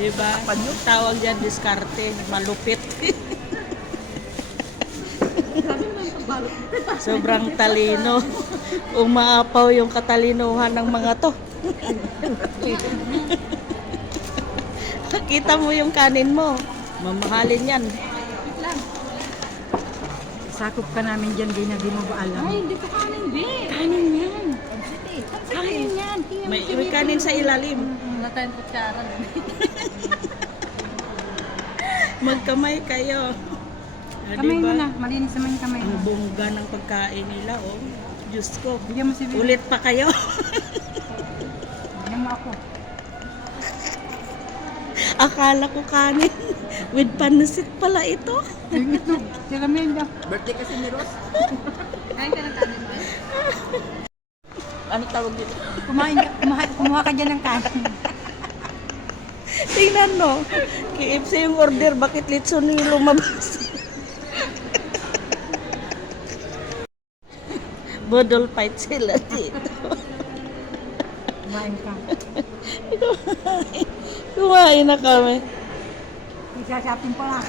Diba? Tawag dyan, diskarte. Malupit. Sobrang talino. Umaapaw yung katalinuhan ng mga to. Kita mo yung kanin mo. Mamahalin yan. Sakop ka namin dyan, di mo ba alam? Ay, hindi ko kanin, di. Kanin yan. Kanin yan. May kanin sa ilalim. Wala tayong kutsara. Magkamay kayo. Kamay mo na, malinis naman yung kamay Ang mo. bongga ng pagkain nila, oh. Diyos ko. Bigyan mo si Vivi. Ulit pa kayo. Bigyan mo ako. Akala ko kanin. With panasit pala ito. Yung ito, si Ramenda. Birthday kasi ni Ross. Kain ka ng kanin ba? Ano tawag dito? Kumuha ka dyan ng kanin. Tingnan mo. KFC yung order. Bakit litson yung lumabas? Bodol fight sila dito. Kumain ka. Kumain na kami. Isa-shopping pa lang.